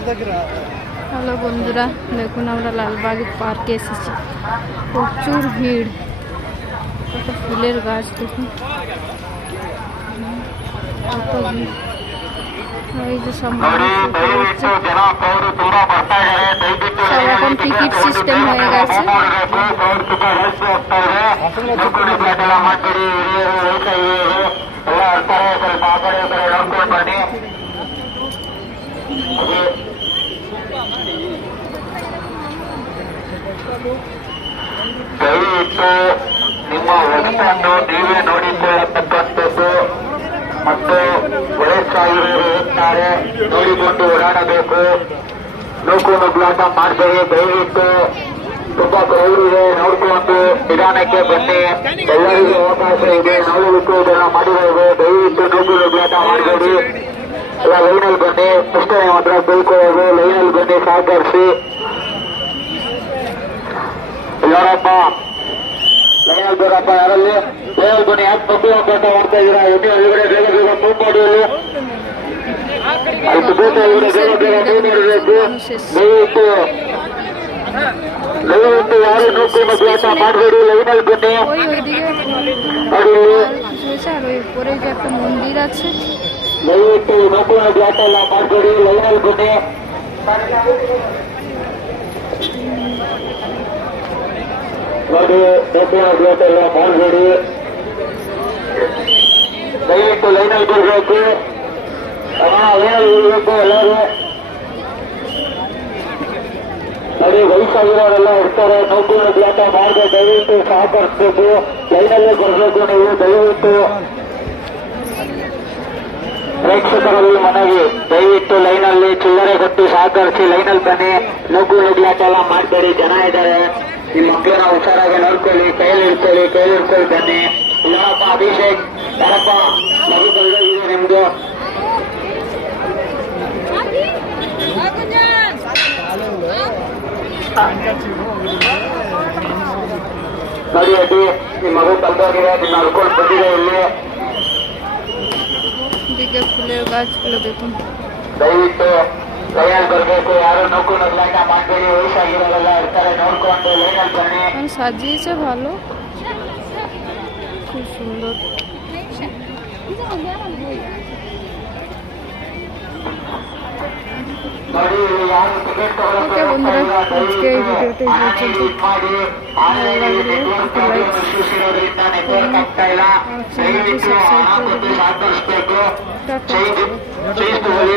Hello বন্ধুরা, দেখুন আমরা লালবাগের পার্কে এসেছি। প্রচুর ভিড়, কত ফুলের গাছ দেখুন, কত ভিড়। এই যে সব এখন টিকিট সিস্টেম হয়ে গেছে। ದಯವಿಟ್ಟು ನಿಮ್ಮ ವಯಸ್ಸನ್ನು ನೀವೇ ನೋಡಿಕೊಳ್ಳತಕ್ಕಂಥದ್ದು ಮತ್ತು ವಯಸ್ಸಾಗಿರೋರು ಇರ್ತಾರೆ, ನೋಡಿಕೊಂಡು ಓಡಾಡಬೇಕು. ನೂಕು ನುಗ್ಲಾಟ ಮಾಡಬೇಡಿ. ದಯವಿಟ್ಟು ತುಂಬಾ ಕ್ರೌಡಿದೆ, ನೋಡಿಕೊಂಡು ನಿಧಾನಕ್ಕೆ ಬನ್ನಿ. ಎಲ್ಲರಿಗೂ ಅವಕಾಶ ಇದೆ, ನೋಡಲಿಕ್ಕೆ ಇದೆಲ್ಲ ಮಾಡಿರೋದು. ದಯವಿಟ್ಟು ನೂಕು ನುಗ್ಲಾಟ ಮಾಡಬೇಡಿ. ಎಲ್ಲ ಲೈನಲ್ಲಿ ಬನ್ನಿ. ಪುಸ್ತಕ ಮಾತ್ರ ಬೈಕೊಳ್ಳೋದು, ಲೈನಲ್ಲಿ ಬನ್ನಿ, ಸಹಕರಿಸಿ. ಯಾರಪ್ಪ ಲೈನಲ್ಲಿ ಬೇರಪ್ಪ, ಯಾರಲ್ಲಿ ಲೈನಲ್ಲಿ ಬನ್ನಿ. ಯಾಕೆ ಮಕ್ಕಳು ಹೋಗ್ತಾ ಮಾಡ್ತಾ ಇದ್ದೀರಾ? ಎಣ್ಣೆ ಒಳಗಡೆ ಬೇಗ ಬೇಗ ಮೂವ್ ಮಾಡಿ. ಅಲ್ಲಿ ಬೇಗ ಒಳಗಡೆ ಬೇಗ ಬೇಗ ಮೂವ್ ಮಾಡಬೇಕು. ದಯವಿಟ್ಟು ಯಾರು ನೂಕು ನುಗ್ಲಾಟ ಮಾಡಬೇಡಿ, ಲೈನಲ್ಲಿ ಬನ್ನಿ. উপরে যে একটা মন্দির আছে, ದಯವಿಟ್ಟು ನೂಕು ನುಗ್ಲಾಟ ಎಲ್ಲ ಮಾಡಬೇಡಿ, ಲೈನಲ್ಲಿ ಬನ್ನಿ. ನೋಡಿ, ನೂಕು ನುಗ್ಲಾಟ ಎಲ್ಲ ಮಾಡಬೇಡಿ. ದಯವಿಟ್ಟು ಲೈನಲ್ಲಿ ಬರಬೇಕು. ಲೈನಲ್ಲಿ ಇರಬೇಕು ಎಲ್ಲರೂ. ನೋಡಿ, ವಯಸ್ಸಾಗಿರೋರೆಲ್ಲ ಇರ್ತಾರೆ, ನೂಕು ನುಗ್ಲಾಟ ಮಾಡಬೇಕು. ದಯವಿಟ್ಟು ಸಹಕರಿಸಬೇಕು, ಲೈನಲ್ಲೇ ಬರಬೇಕು ನೀವು. ದಯವಿಟ್ಟು ಪ್ರೇಕ್ಷಕರಲ್ಲಿ ಮನವಿ, ದಯವಿಟ್ಟು ಲೈನಲ್ಲಿ ಚಿಲ್ಲರೆ ಕೊಟ್ಟು ಸಹಕರಿಸಿ, ಲೈನಲ್ಲಿ ಬನ್ನಿ. ನೂಕು ನುಗ್ಲಾಟ ಎಲ್ಲ ಮಾಡಬೇಡಿ. ಜನ ಇದ್ದಾರೆ, ನಿಮ್ಮ ಮಕ್ಕಳನ್ನ ಹುಷಾರಾಗಿ ನೋಡ್ಕೊಳ್ಳಿ. ಕೈಯಲ್ಲಿ ಇಟ್ಕೊಳ್ಳಿ ಬನ್ನಿ. ಯಾರಪ್ಪ ಅಭಿಷೇಕ್, ಯಾರಪ್ಪ ಮಗು ಕಲ್ದಾಗಿದೆ ನಿಮ್ದು? ನೋಡಿ ಅಡ್ಡಿ, ನಿಮ್ಮ ಮಗು ಕಲ್ದೋಗಿದೆ, ನಿಮ್ಮ ನಡ್ಕೊಂಡು ಬಂದಿದೆ ಇಲ್ಲಿ. দিকে ফুলের গাছগুলো দেখুন। ದಯವಿಟ್ಟು ಲೈನಲ್ಲಿ ಬರಬೇಕು. ಯಾರು ನೂಕು ನುಗ್ಲಾಟ ಮಾಡಬೇಡಿ. ವಯಸ್ಸಾಗಿರೋರೆಲ್ಲ ಇರ್ತಾರೆ, ನೋಡ್ಕೊಂಡು ಲೈನಲ್ಲಿ ಬನ್ನಿ. সাজিয়েছে ভালো, খুব সুন্দর। ನೋಡಿ, ಯಾರು ಟಿಕೆಟ್ ওকে বন্ধুরা, আজকে এই ভিডিওটা ಮಾಡಿ. ನೆಟ್ವರ್ಕ್ ಆಗ್ತಾ ಇಲ್ಲ. ದಯವಿಟ್ಟು ಹಣ ಕೊಟ್ಟು ಸಹಕರಿಸಬೇಕು.